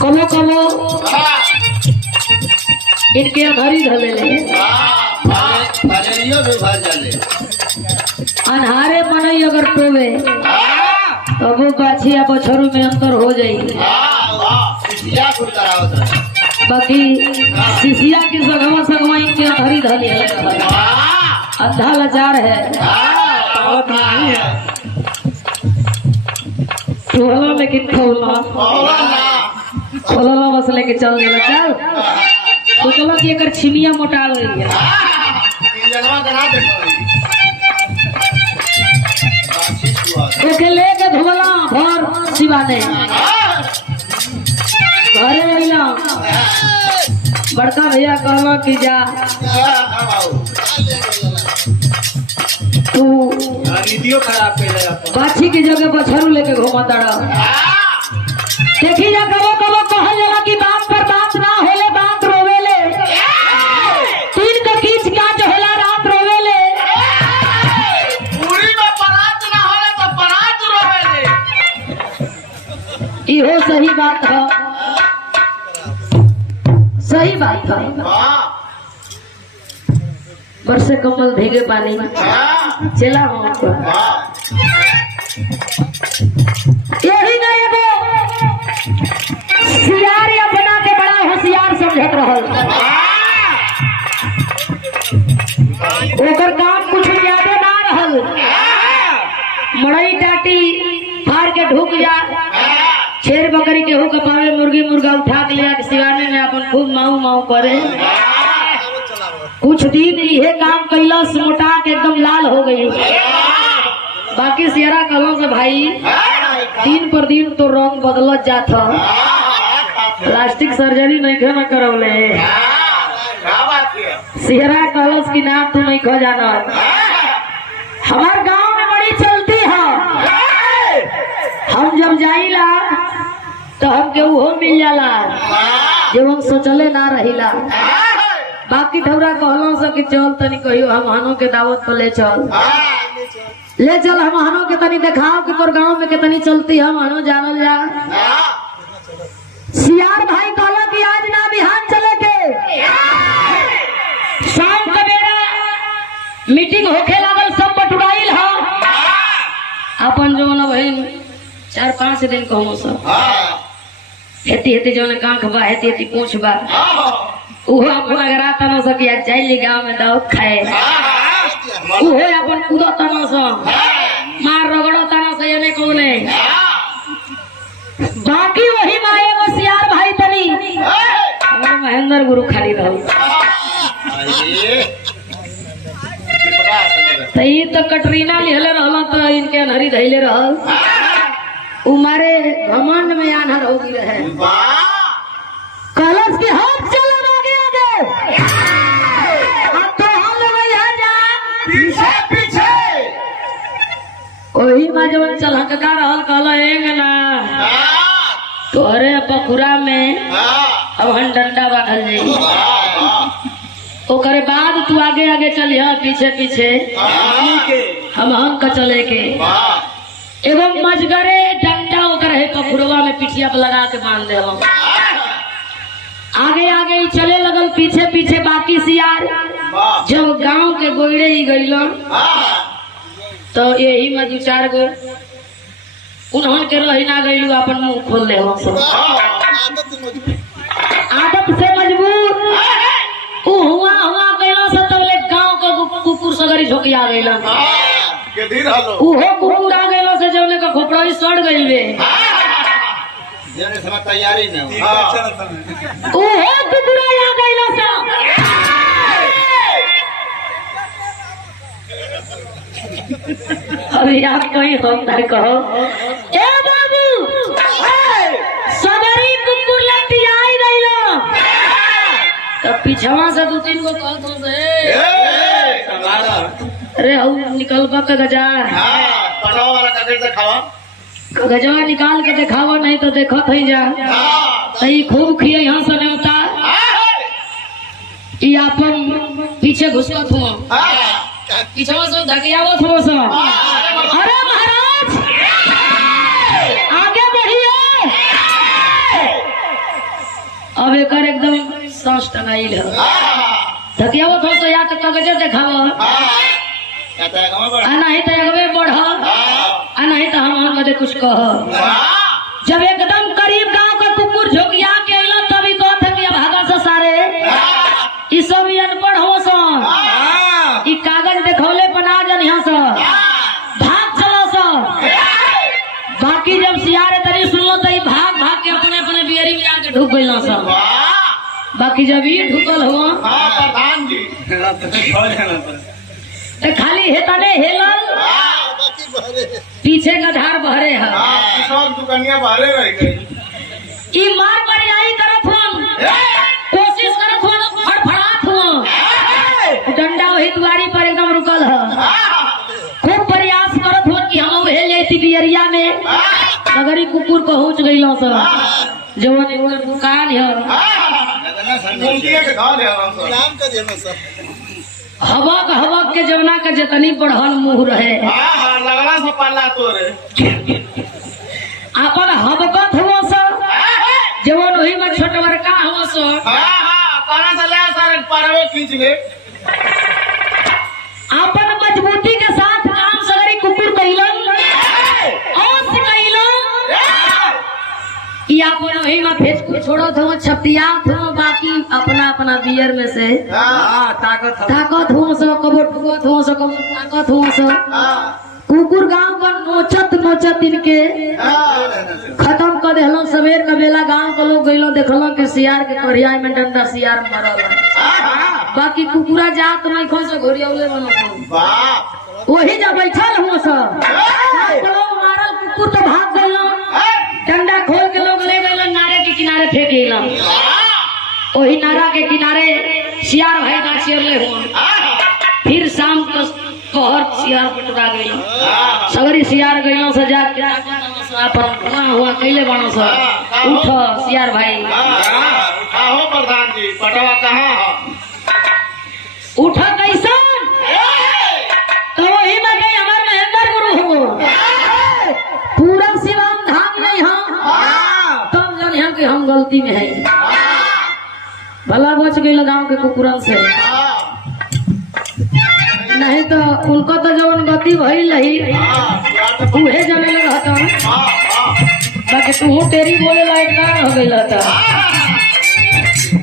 कबो कबो इनके अधरी धले ले अनहारे मनई अगर टोवे तब बाछी या बछरू में अंतर हो जाई। बाकी शिशिया की सगवा सगवा इनके अधरी धले अंधा लाचार है। टोला में कि खोला बस लेके चल गया। चल तो चलो कि अगर छिमिया मोटा गई है ओके लेके धोला भर शिवाने घरे अइला बड़का भैया कहला कि जा तू नीतियों खराब कर बाछी की जगह बछरू लेके घुमा ताड़ा। देखी जा कबो कबो कहल जाला कि बात पर बात ना होले बात रोवेले तीन के खींच काट होला रात रोवेले पूरी में परात ना होले तो परात रोवेले। इहो सही बात है, सही बात है। बरसे कमल भीगे पानी चला हमको यही नहीं है सियार अपना के बड़ा होशियार समझत रहल ओकर काम कुछ ज्यादा ना रहल। मड़ई टाटी फाड़ के ढुक जा शेर बकरी के हो कपावे मुर्गी मुर्गा उठा के लिया सिवाने में अपन खूब माऊ माऊ करे। कुछ दिन यह काम कैलाश मोटा के एकदम लाल हो गई। बाकी सियारा कहलों से भाई दिन पर दिन तो रंग बदलत जाता प्लास्टिक सर्जरी नहीं खे न करवले सियारा कहलों की नाम तू नहीं खो जाना। हमार गांव में बड़ी चलती है हम जब जाइला तो हमके वो मिल जाला जब हम सोचले ना रहिला। बाकी ठौरा कहलों से कि चल तनी कहियो हम हानो के दावत पर ले चल हम हानो के तनी देखाओ कि तोर गांव में कितनी चलती हम हानो जानल जा। सियार भाई कहला कि आज ना बिहान चले के शाम सवेरा मीटिंग होखे लागल सब बटुराइल ह अपन जो न बहन 4-5 दिन कहूं सब हेती हेती जो न कांख बा हेती हेती पूछ बा उहो अगर आता न सकिया जाइली गांव में दावत खाए उहो अपन कूदो तना सा मार रगड़ो तना सा ये कोने। बाकी वही माए वो सियार भाई तनी हमारे महेंद्र गुरु खाली रहल तई तो कटरीना लिहले रहल तो इनके अनहरी धैले रहल उमारे घमंड में आनहर हो गई रहे। कलश के हाथ चल वही माजवन चल का रहल कहला ना तोहरे पखुरा में अब हम डंडा बांधल जाई ओकरे बाद तू आगे आगे चलिह पीछे पीछे हम का चले के एवं मजगरे डंडा ओकर है पखुरवा में पिठिया पर लगा के बांध दे आगे आगे ही चले लगल पीछे पीछे। बाकी सियार जब गांव के गोइड़े ही गइल तो यही में 2-4 गो उन्होंने के रही ना गइलू अपन मुंह खोल ले आदत से मजबूर हुआ गइल से तब ले गांव के कुकुर सगरी झोकिया गइल उहो कुकुर आ गइल से जौने का खोपड़ा सड़ गइल बे तैयारी में उहो कुकुर आ गइल से अभी आप कहीं हम ना कहो ए बाबू सबरी कुकुर लटी आई रहिलो तो पीछवा से 2-3 गो कह दो से अरे हऊ निकल बा का गजा पटावा वाला का दिखावा गजवा निकाल के दिखावा नहीं तो देखो थई जा सही खूब खिए यहां से नेवता ई अपन पीछे घुसकत हो पीछवा से धकियावत हो सब। अरे महाराज आगे बढ़िए अब एकर एकदम सांस टंगाइल है तकिया वो थोड़ा या तो कगजे देखाव नहीं तो अगवे बढ़ नहीं तो हम कदे कुछ कह जब एकदम करीब गांव का कुकुर झोकिया के अइलो तभी कहत है कि भागा से सारे ई सब अनपढ़ हो सन ई कागज देखौले बना जन यहाँ से भाग चलो सब बाकी जब सियारे तरी सुनलो तो ई भाग भाग के अपने अपने बियरी में आके ढुक गइलो सब बाकी जब ई ढुकल हो प्रधान जी तो खाली हेतने हेलल पीछे का धार बहरे है सब दुकानिया बाहरे रह गई ई मार परियाई करत हम कोशिश करत हम फड़फड़ात हम डंडा वही दुआरी पर एकदम रुकल है खूब प्रयास करत हो कि हम उहे लेती बियरिया में अगर ई कुकुर पहुंच गइलो सब जवन एगो दुकान है घूमतिया के घर है हम नाम का देना सब हवक के जवना का जतनी बढ़ल मुंह रहे लगला से पाला तोरे अपन हबकत हुआ सब जवन वही में छोट बड़का हुआ सब कहां से ले सारे परवे खींच ले अपन मजबूती के साथ काम सगरी कुकुर कइलन और सिकइलन ई अपन वही में भेज को छोड़त हो छपियात हो बाकी अपना अपना बियर में से ताकत हो सो कबो ठुकत हो सो कबो ताकत हो सो कुकुर गांव का नोचत इनके खत्म कर देहलो सवेर का बेला गांव के लोग गइलो देखलो कि सियार के करियाई में डंडा सियार मरल बाकी कुकुरा जात नहीं खन से घोरियाउले बनो वही जब बैठल हो सब लोग मारल कुकुर तो भाग गइलो डंडा खोल के लोग ले गइलो नारे के किनारे फेंक गइलो वही नारा के किनारे सियार भाई गाछी ले हुआ फिर शाम को कहर सियार पटका गई सगरी सियार गइलो से जा के पर हुआ कैले बनो सा उठ सियार भाई उठाओ प्रधान जी पटवा कहां है उठ कैसन तो वही में गई हमार महेंद्र गुरु हो पूरा शिवाम धाम नहीं हम तब जाने हम कि हम गलती में है भला बच गई गांव के कुकुरन से नहीं तो उनको तो जवन गति भइल रही उहे जाने लगा था बाकी तू तेरी बोले लायक ना हो गई था